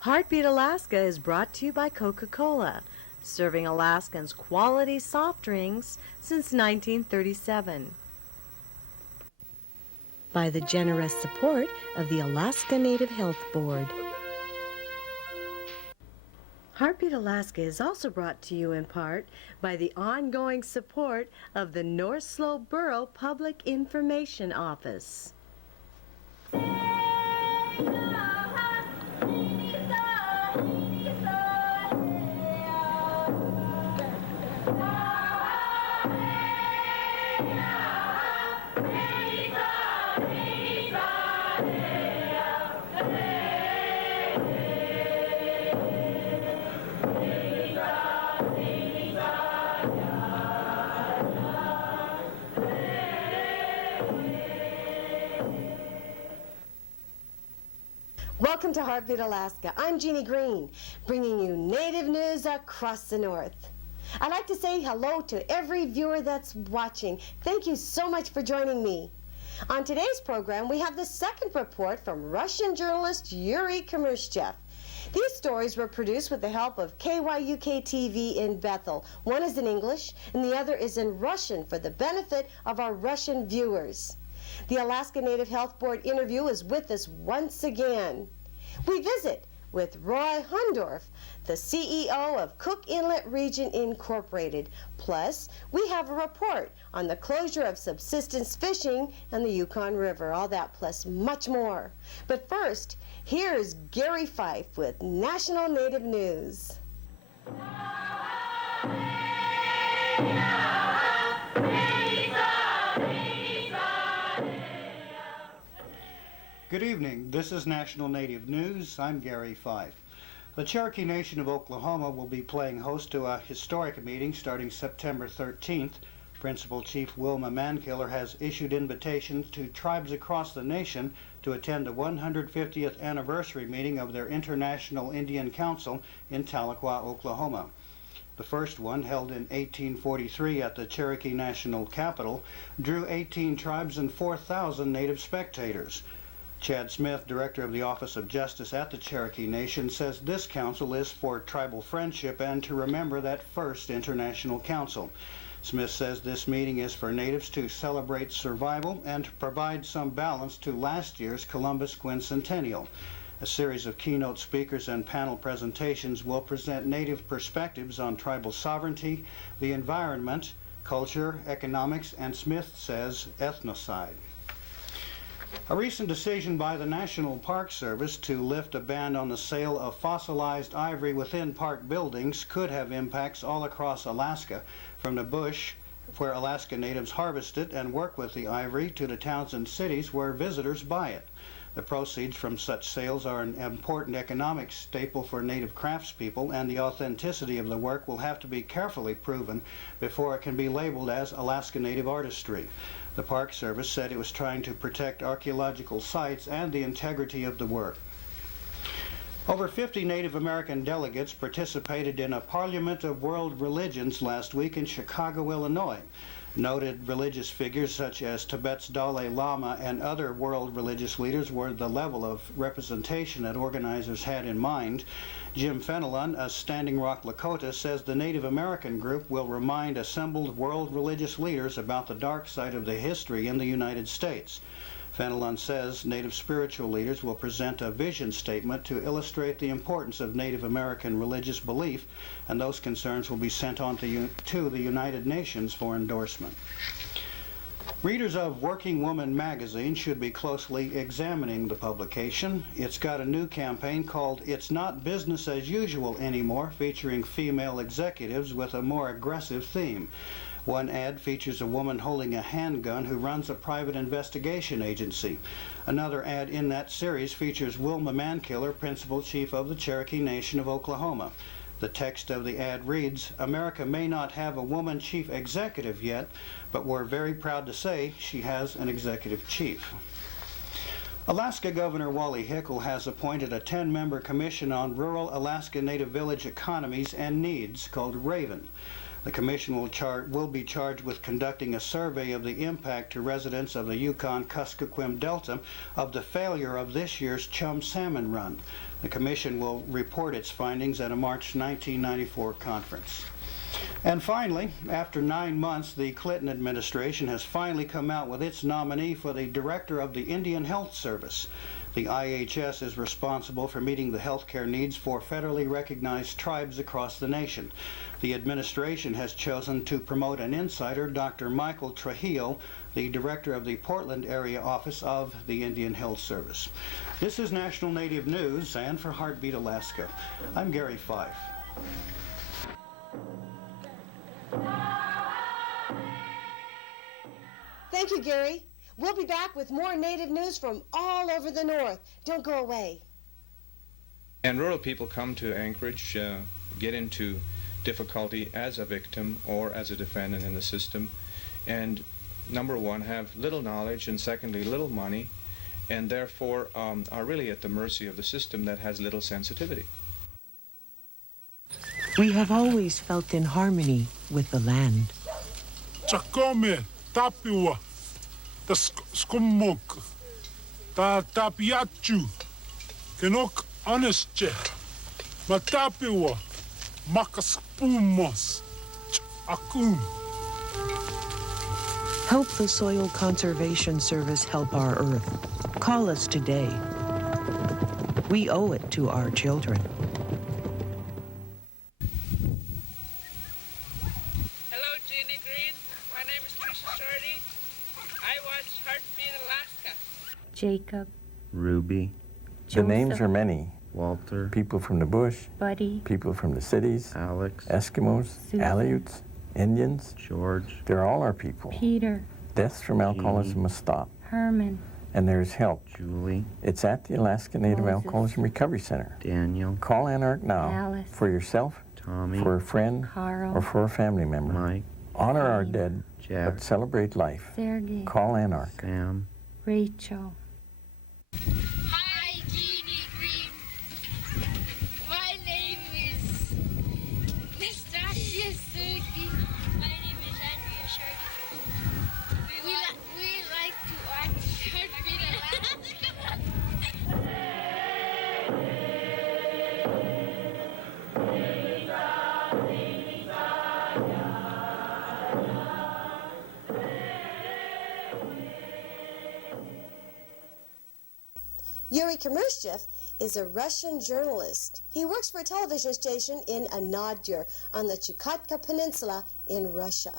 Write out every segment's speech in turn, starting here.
Heartbeat Alaska is brought to you by Coca-Cola, serving Alaskans quality soft drinks since 1937. By the generous support of the Alaska Native Health Board. Heartbeat Alaska is also brought to you in part by the ongoing support of the North Slope Borough Public Information Office. Welcome to Heartbeat Alaska. I'm Jeannie Green, bringing you Native news across the North. I'd like to say hello to every viewer that's watching. Thank you so much for joining me. On today's program, we have the second report from Russian journalist Yuri Kurmyshev. These stories were produced with the help of KYUK-TV in Bethel. One is in English, and the other is in Russian for the benefit of our Russian viewers. The Alaska Native Health Board interview is with us once again. We visit with Roy Huhndorf, the CEO of Cook Inlet Region Incorporated. Plus, we have a report on the closure of subsistence fishing and the Yukon River. All that plus much more. But first, here's Gary Fife with National Native News. Good evening. This is National Native News. I'm Gary Fife. The Cherokee Nation of Oklahoma will be playing host to a historic meeting starting September 13th. Principal Chief Wilma Mankiller has issued invitations to tribes across the nation to attend the 150th anniversary meeting of their International Indian Council in Tahlequah, Oklahoma. The first one, held in 1843 at the Cherokee National Capital, drew 18 tribes and 4,000 Native spectators. Chad Smith, Director of the Office of Justice at the Cherokee Nation, says this council is for tribal friendship and to remember that first international council. Smith says this meeting is for Natives to celebrate survival and to provide some balance to last year's Columbus Quincentennial. A series of keynote speakers and panel presentations will present Native perspectives on tribal sovereignty, the environment, culture, economics, and Smith says ethnocide. A recent decision by the National Park Service to lift a ban on the sale of fossilized ivory within park buildings could have impacts all across Alaska, from the bush where Alaska Natives harvest it and work with the ivory to the towns and cities where visitors buy it. The proceeds from such sales are an important economic staple for Native craftspeople, and the authenticity of the work will have to be carefully proven before it can be labeled as Alaska Native artistry. The Park Service said it was trying to protect archaeological sites and the integrity of the work. Over 50 Native American delegates participated in a Parliament of World Religions last week in Chicago, Illinois. Noted religious figures such as Tibet's Dalai Lama and other world religious leaders were the level of representation that organizers had in mind. Jim Fenelon, of Standing Rock, Lakota, says the Native American group will remind assembled world religious leaders about the dark side of the history in the United States. Fenelon says Native spiritual leaders will present a vision statement to illustrate the importance of Native American religious belief, and those concerns will be sent on to the United Nations for endorsement. Readers of Working Woman magazine should be closely examining the publication. It's got a new campaign called It's Not Business as Usual Anymore, featuring female executives with a more aggressive theme. One ad features a woman holding a handgun who runs a private investigation agency. Another ad in that series features Wilma Mankiller, Principal Chief of the Cherokee Nation of Oklahoma. The text of the ad reads, "America may not have a woman chief executive yet, but we're very proud to say she has an executive chief." Alaska Governor Wally Hickel has appointed a 10-member commission on rural Alaska Native village economies and needs called RAVEN. The commission will be charged with conducting a survey of the impact to residents of the Yukon-Kuskokwim Delta of the failure of this year's chum salmon run. The commission will report its findings at a March 1994 conference. And finally, after 9 months, the Clinton administration has finally come out with its nominee for the director of the Indian Health Service. The IHS is responsible for meeting the health care needs for federally recognized tribes across the nation. The administration has chosen to promote an insider, Dr. Michael Trujillo, the director of the Portland area office of the Indian Health Service. This is National Native News, and for Heartbeat Alaska, I'm Gary Fife. Thank you, Gary. We'll be back with more Native news from all over the North. Don't go away. And rural people come to Anchorage, get into difficulty as a victim or as a defendant in the system, and number one, have little knowledge, and secondly, little money, and therefore are really at the mercy of the system that has little sensitivity. We have always felt in harmony with the land. Chakome, Tapiwa, the Skumok, Ta Tapiachu, Kenok Honestje, Matapiwa, Makaspumos, Akum. Help the Soil Conservation Service help our earth. Call us today. We owe it to our children. Hello, Jeannie Green. My name is Trisha Shorty. I watch Heartbeat Alaska. Jacob, Ruby, The Joseph, names are many. Walter, People from the bush, Buddy, people from the cities, Alex, Eskimos, Susan, Aleuts, Indians. George, They're all our people. Peter, Deaths from alcoholism must stop, Herman, and there's help. Julie, It's at the Alaska Native Moses, Alcoholism Recovery Center. Daniel, Call Anarch now Alice, for yourself, Tommy, for a friend, Carl, or for a family member. Mike, Honor our dead, Jack, but celebrate life. Sergey, Call Anarch. Sam, Rachel. Hi, Jeannie Green. My name is Nastasia Sergey. My name is Andrea Shardy. We like to watch Heartbeat Alaska. Yuri Kurmyshev is a Russian journalist. He works for a television station in Anadyr on the Chukotka Peninsula in Russia.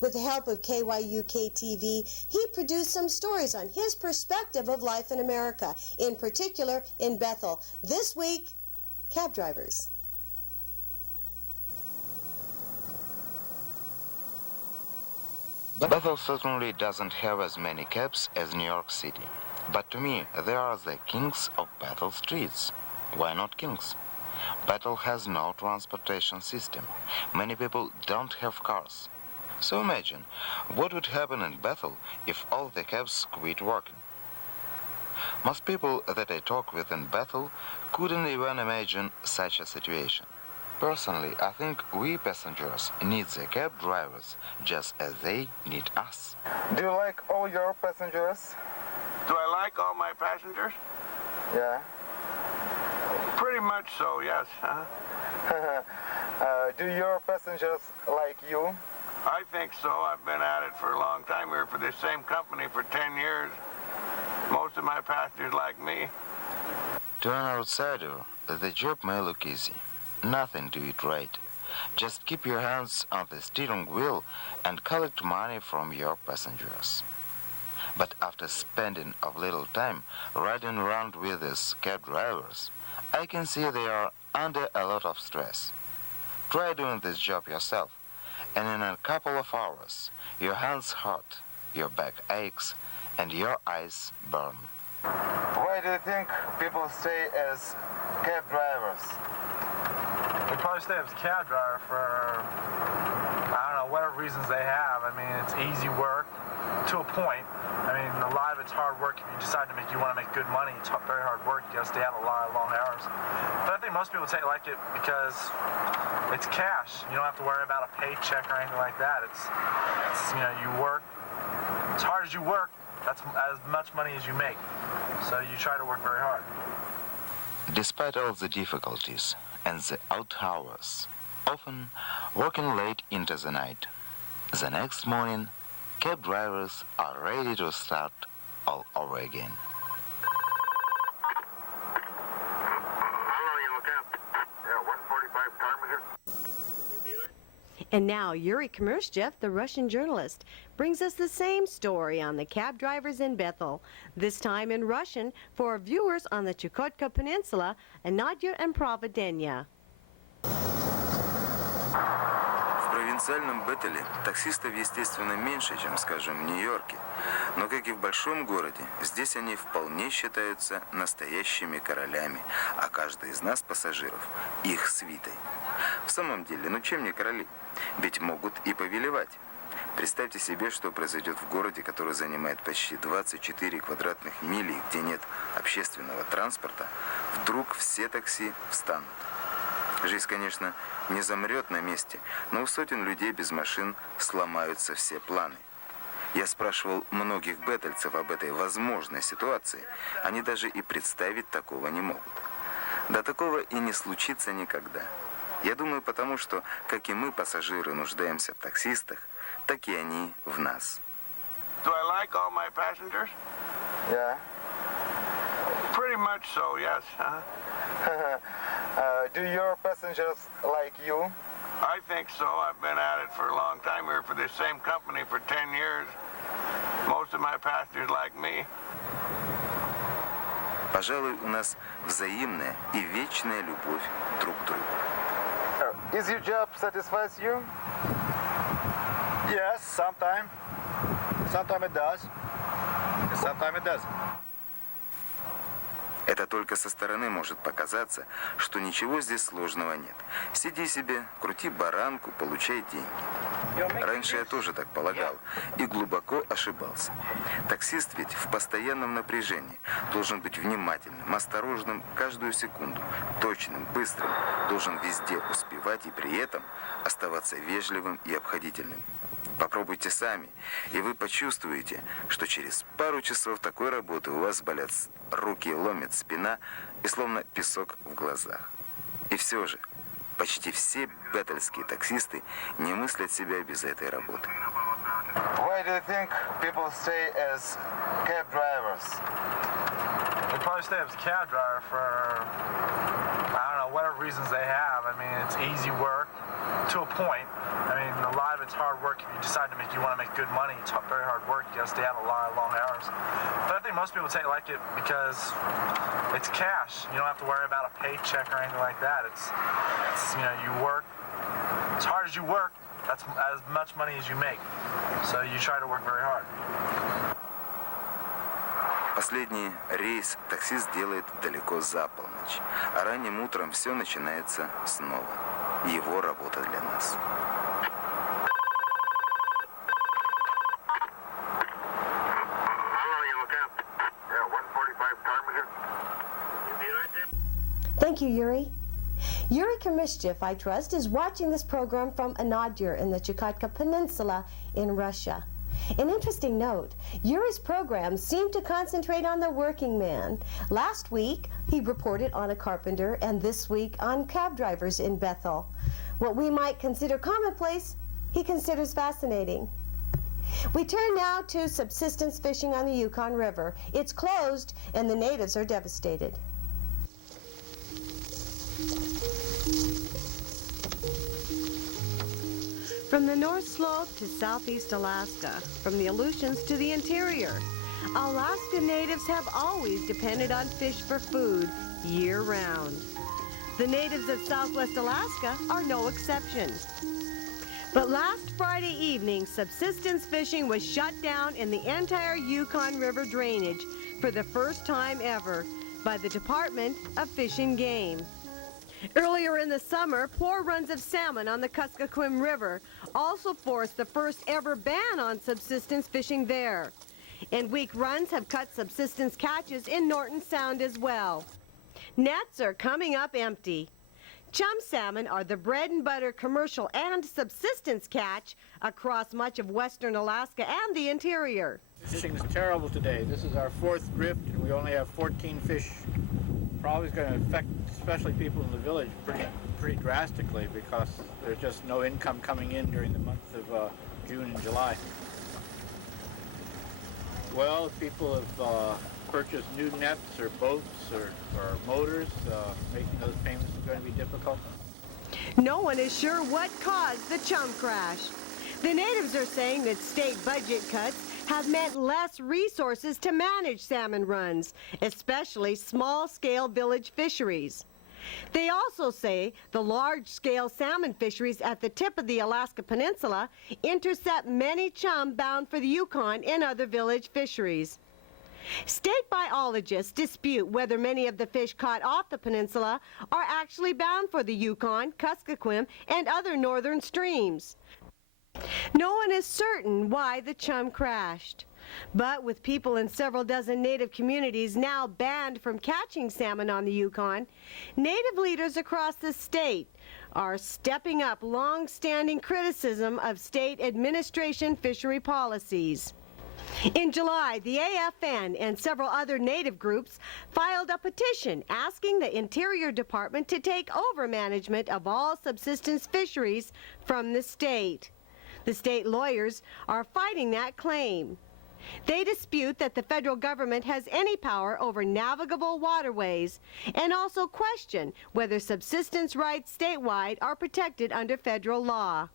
With the help of KYUK-TV, he produced some stories on his perspective of life in America, in particular in Bethel. This week, cab drivers. Bethel certainly doesn't have as many cabs as New York City. But to me, they are the kings of Bethel streets. Why not kings? Bethel has no transportation system. Many people don't have cars. So imagine, what would happen in Bethel if all the cabs quit working? Most people that I talk with in Bethel couldn't even imagine such a situation. Personally, I think we passengers need the cab drivers just as they need us. Do you like all your passengers? Do I like all my passengers? Yeah. Pretty much so, yes. Do your passengers like you? I think so. I've been at it for a long time. We were for the same company for 10 years. Most of my passengers like me. To an outsider, the job may look easy. Nothing to it right. Just keep your hands on the steering wheel and collect money from your passengers. But after spending a little time riding around with these cab drivers, I can see they are under a lot of stress. Try doing this job yourself, and in a couple of hours, your hands hurt, your back aches, and your eyes burn. Why do you think people stay as cab drivers? They probably stay as a cab driver for, I don't know, whatever reasons they have. I mean, it's easy work to a point. I mean, a lot of it's hard work. If you decide you want to make good money, it's very hard work. You got to stay out a lot of long hours. But I think most people like it because it's cash. You don't have to worry about a paycheck or anything like that. It's you work as hard as you work. That's as much money as you make. So you try to work very hard. Despite all the difficulties and the odd hours, often working late into the night, the next morning, cab drivers are ready to start all over again. And now Yuri Kurmyshev, the Russian journalist, brings us the same story on the cab drivers in Bethel, this time in Russian for viewers on the Chukotka Peninsula and Nadia and Providenia. В провинциальном Беттеле таксистов, естественно, меньше, чем, скажем, в Нью-Йорке. Но, как и в большом городе, здесь они вполне считаются настоящими королями, а каждый из нас, пассажиров, их свитой. В самом деле, ну чем не короли? Ведь могут и повелевать. Представьте себе, что произойдет в городе, который занимает почти 24 квадратных мили, где нет общественного транспорта, вдруг все такси встанут. Жизнь, конечно, не замрет на месте, но у сотен людей без машин сломаются все планы. Я спрашивал многих беттельцев об этой возможной ситуации. Они даже и представить такого не могут. Да такого и не случится никогда. Я думаю, потому что, как и мы, пассажиры, нуждаемся в таксистах, так и они в нас. Do I like all my passengers? Yeah. Pretty much so, yes. Do your passengers like you? I think so. I've been at it for a long time. We were for the same company for 10 years. Most of my passengers like me. Пожалуй, у нас взаимная и вечная любовь друг к другу. Is your job satisfies you? Yes, sometimes. Sometimes it does. Sometimes it doesn't. Это только со стороны может показаться, что ничего здесь сложного нет. Сиди себе, крути баранку, получай деньги. Раньше я тоже так полагал и глубоко ошибался. Таксист ведь в постоянном напряжении, должен быть внимательным, осторожным каждую секунду, точным, быстрым, должен везде успевать и при этом оставаться вежливым и обходительным. Попробуйте сами, и вы почувствуете, что через пару часов такой работы у вас болят руки, ломит спина и словно песок в глазах. И все же, почти все беттельские таксисты не мыслят себя без этой работы. Why do you think people stay as cab drivers? They probably stay as a cab driver for, I don't know, whatever reasons they have. I mean, it's easy work to a point. I mean, a lot of it's hard work. If you decide you want to make good money, it's very hard work. You got to stay out a lot of long hours. But I think most people like it because it's cash. You don't have to worry about a paycheck or anything like that. It's you work. As hard as you work, that's as much money as you make. So you try to work very hard. Последний рейс таксист делает далеко за полночь, а ранним утром все начинается снова. Его работа для нас. Thank you, Yuri. Yuri Kurmyshev, I trust, is watching this program from Anadyr in the Chukotka Peninsula in Russia. An interesting note, Yuri's programs seem to concentrate on the working man. Last week, he reported on a carpenter, and this week on cab drivers in Bethel. What we might consider commonplace, he considers fascinating. We turn now to subsistence fishing on the Yukon River. It's closed, and the natives are devastated. From the North Slope to southeast Alaska, from the Aleutians to the interior, Alaska natives have always depended on fish for food year-round. The natives of southwest Alaska are no exception. But last Friday evening, subsistence fishing was shut down in the entire Yukon River drainage for the first time ever by the Department of Fish and Game. Earlier in the summer, poor runs of salmon on the Kuskokwim River also forced the first ever ban on subsistence fishing there. And weak runs have cut subsistence catches in Norton Sound as well. Nets are coming up empty. Chum salmon are the bread and butter commercial and subsistence catch across much of western Alaska and the interior. Fishing is terrible today. This is our fourth drift, and we only have 14 fish probably is going to affect, especially people in the village, pretty drastically, because there's just no income coming in during the months of June and July. Well, if people have purchased new nets or boats or motors, making those payments is going to be difficult. No one is sure what caused the chum crash. The natives are saying that state budget cuts have meant less resources to manage salmon runs, especially small-scale village fisheries. They also say the large-scale salmon fisheries at the tip of the Alaska Peninsula intercept many chum bound for the Yukon and other village fisheries. State biologists dispute whether many of the fish caught off the peninsula are actually bound for the Yukon, Kuskokwim, and other northern streams. No one is certain why the chum crashed. But with people in several dozen native communities now banned from catching salmon on the Yukon, native leaders across the state are stepping up long-standing criticism of state administration fishery policies. In July, the AFN and several other native groups filed a petition asking the Interior Department to take over management of all subsistence fisheries from the state. The state lawyers are fighting that claim. They dispute that the federal government has any power over navigable waterways and also question whether subsistence rights statewide are protected under federal law.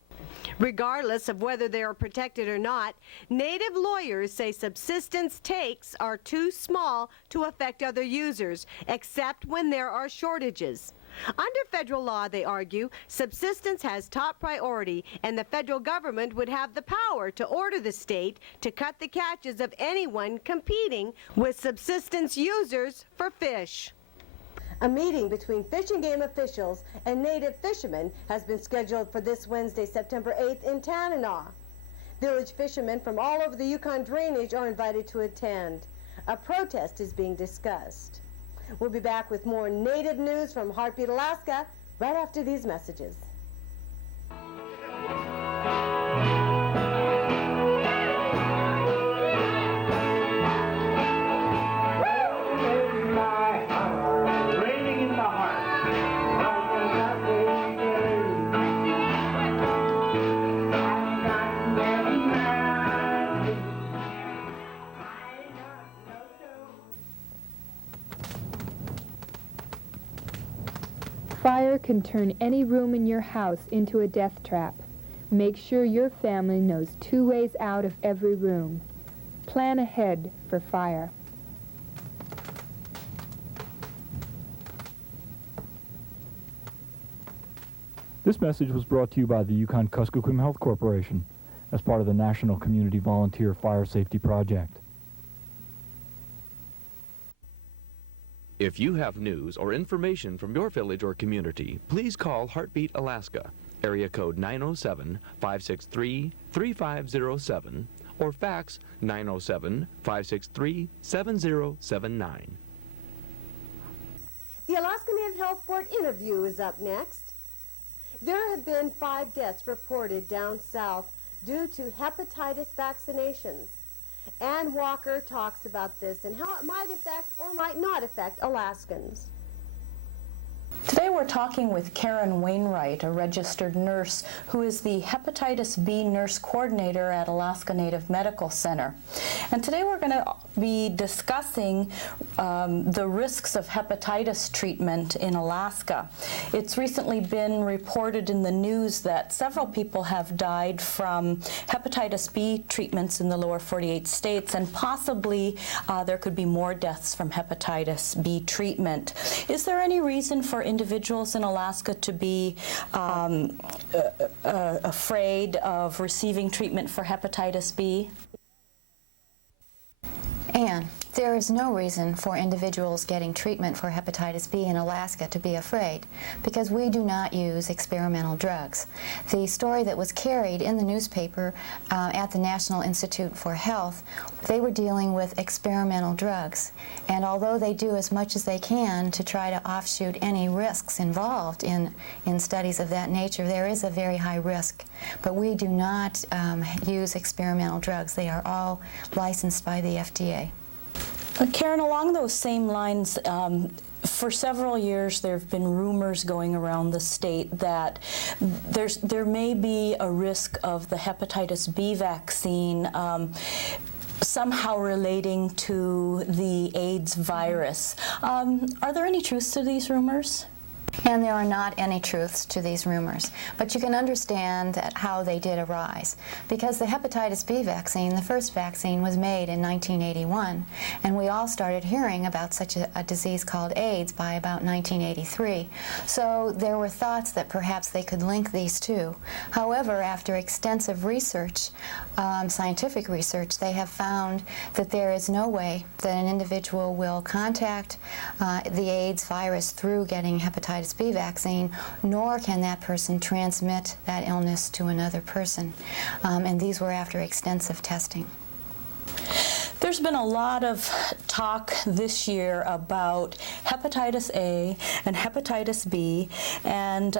Regardless of whether they are protected or not, native lawyers say subsistence takes are too small to affect other users, except when there are shortages. Under federal law, they argue, subsistence has top priority, and the federal government would have the power to order the state to cut the catches of anyone competing with subsistence users for fish. A meeting between Fish and Game officials and native fishermen has been scheduled for this Wednesday, September 8th in Tanana. Village fishermen from all over the Yukon drainage are invited to attend. A protest is being discussed. We'll be back with more native news from Heartbeat, Alaska, right after these messages. Fire can turn any room in your house into a death trap. Make sure your family knows 2 ways out of every room. Plan ahead for fire. This message was brought to you by the Yukon Kuskokwim Health Corporation as part of the National Community Volunteer Fire Safety Project. If you have news or information from your village or community, please call Heartbeat Alaska, area code 907-563-3507, or fax 907-563-7079. The Alaska Native Health Board interview is up next. There have been 5 deaths reported down south due to hepatitis vaccinations. Ann Walker talks about this and how it might affect or might not affect Alaskans. Today we're talking with Karen Wainwright, a registered nurse who is the Hepatitis B nurse coordinator at Alaska Native Medical Center. And today we're going to be discussing the risks of hepatitis treatment in Alaska. It's recently been reported in the news that several people have died from hepatitis B treatments in the lower 48 states, and possibly there could be more deaths from hepatitis B treatment. Is there any reason for individuals in Alaska to be afraid of receiving treatment for hepatitis B? And there is no reason for individuals getting treatment for hepatitis B in Alaska to be afraid, because we do not use experimental drugs. The story that was carried in the newspaper at the National Institute for Health, they were dealing with experimental drugs. And although they do as much as they can to try to offshoot any risks involved in studies of that nature, there is a very high risk. But we do not use experimental drugs. They are all licensed by the FDA. Karen, along those same lines, for several years there have been rumors going around the state that there may be a risk of the hepatitis B vaccine somehow relating to the AIDS virus. Are there any truths to these rumors? And there are not any truths to these rumors, but you can understand how they did arise. Because the hepatitis B vaccine, the first vaccine, was made in 1981, and we all started hearing about such a disease called AIDS by about 1983. So there were thoughts that perhaps they could link these two. However, after extensive research, scientific research, they have found that there is no way that an individual will contact the AIDS virus through getting hepatitis B vaccine, nor can that person transmit that illness to another person. And these were after extensive testing. There's been a lot of talk this year about hepatitis A and hepatitis B, and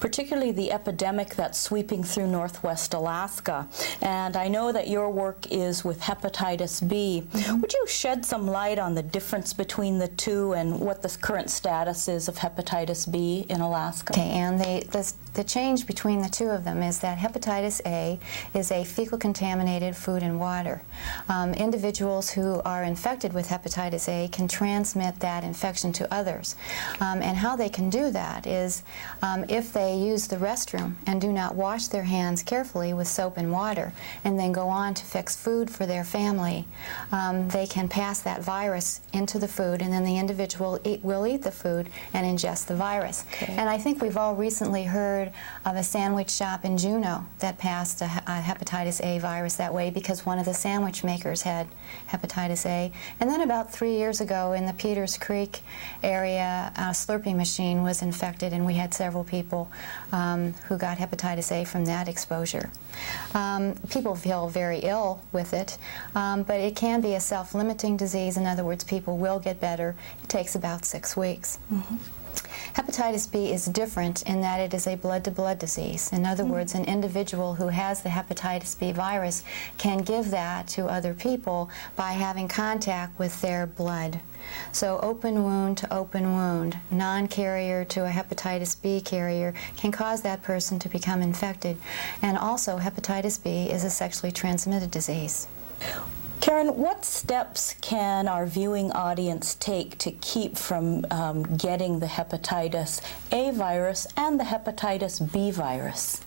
particularly the epidemic that's sweeping through Northwest Alaska. And I know that your work is with hepatitis B. Would you shed some light on the difference between the two and what the current status is of hepatitis B in Alaska? Okay, and the change between the two of them is that hepatitis A is a fecal-contaminated food and water. Individuals who are infected with hepatitis A can transmit that infection to others. And how they can do that is if they use the restroom and do not wash their hands carefully with soap and water and then go on to fix food for their family, they can pass that virus into the food, and then the individual will eat the food and ingest the virus. Okay. And I think we've all recently heard of a sandwich shop in Juneau that passed a hepatitis A virus that way because one of the sandwich makers had hepatitis A. And then about 3 years ago in the Peters Creek area, a Slurpee machine was infected, and we had several people who got hepatitis A from that exposure. People feel very ill with it, but it can be a self-limiting disease. In other words, people will get better. It takes about 6 weeks. Mm-hmm. Hepatitis B is different in that it is a blood-to-blood disease. In other words, an individual who has the hepatitis B virus can give that to other people by having contact with their blood. So open wound to open wound, non-carrier to a hepatitis B carrier, can cause that person to become infected. And also, hepatitis B is a sexually transmitted disease. Karen, what steps can our viewing audience take to keep from getting the hepatitis A virus and the hepatitis B virus?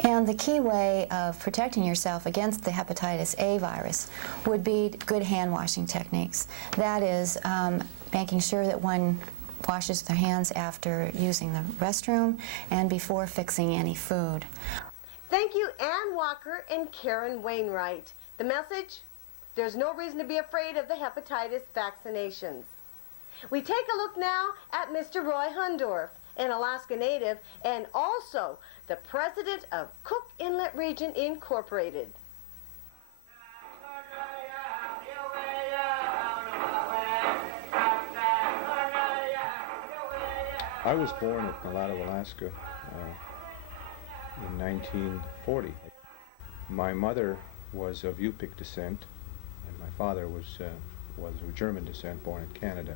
And the key way of protecting yourself against the hepatitis A virus would be good hand washing techniques. That is, making sure that one washes their hands after using the restroom and before fixing any food. Thank you, Ann Walker and Karen Wainwright. The message? There's no reason to be afraid of the hepatitis vaccinations. We take a look now at Mr. Roy Huhndorf, an Alaska native, and also the president of Cook Inlet Region Incorporated. I was born at Nulato, Alaska in 1940. My mother was of Yupik descent, and my father was of German descent, born in Canada.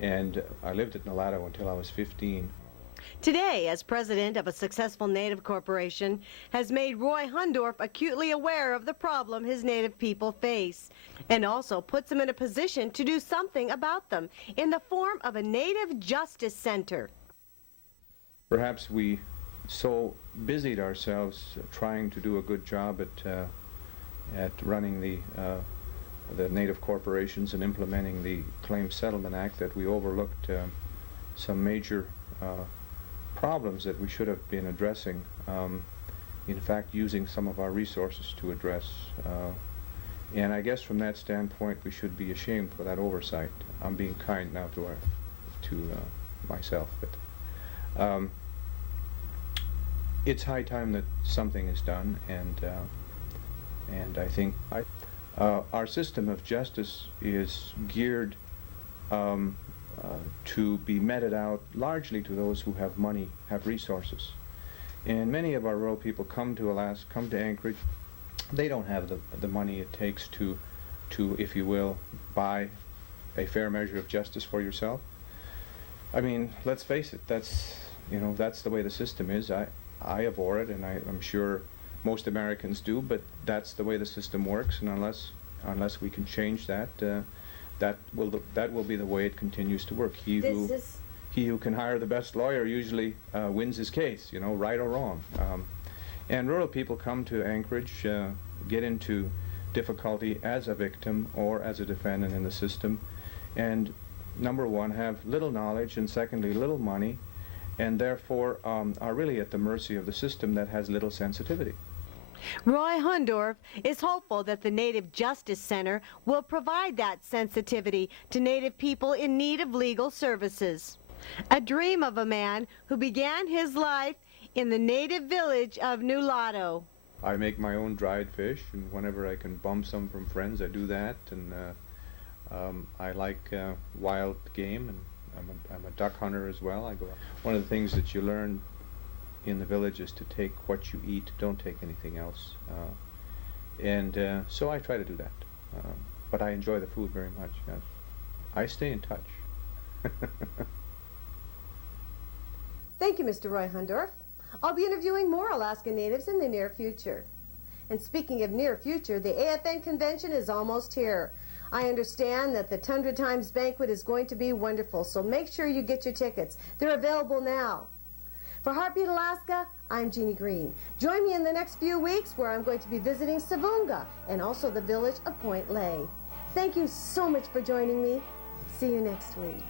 And I lived at Nulato until I was 15. Today, as president of a successful Native corporation, has made Roy Huhndorf acutely aware of the problem his Native people face, and also puts him in a position to do something about them in the form of a Native Justice Center. Perhaps we so busied ourselves trying to do a good job at running the Native corporations and implementing the Claims Settlement Act that we overlooked some major problems that we should have been addressing, in fact using some of our resources to address. And I guess from that standpoint we should be ashamed for that oversight. I'm being kind now to myself, but it's high time that something is done, and I think our system of justice is geared to be meted out largely to those who have money, have resources. And many of our rural people come to Alaska, come to Anchorage. They don't have the money it takes to, if you will, buy a fair measure of justice for yourself. I mean, let's face it, that's the way the system is. I abhor it, and I'm sure most Americans do, but that's the way the system works, and unless we can change that, that will be the way it continues to work. He who can hire the best lawyer usually wins his case, right or wrong. And rural people come to Anchorage, get into difficulty as a victim or as a defendant in the system, and number one, have little knowledge, and secondly, little money, and therefore are really at the mercy of the system that has little sensitivity. Roy Huhndorf is hopeful that the Native Justice Center will provide that sensitivity to Native people in need of legal services. A dream of a man who began his life in the native village of Nulato. I make my own dried fish, and whenever I can bum some from friends, I do that. And I like wild game, and I'm a duck hunter as well. One of the things that you learn in the village is to take what you eat, don't take anything else. So I try to do that. But I enjoy the food very much. Yes. I stay in touch. Thank you, Mr. Roy Huhndorf. I'll be interviewing more Alaska Natives in the near future. And speaking of near future, the AFN convention is almost here. I understand that the Tundra Times banquet is going to be wonderful, so make sure you get your tickets. They're available now. For Heartbeat Alaska, I'm Jeannie Green. Join me in the next few weeks where I'm going to be visiting Savunga and also the village of Point Lay. Thank you so much for joining me. See you next week.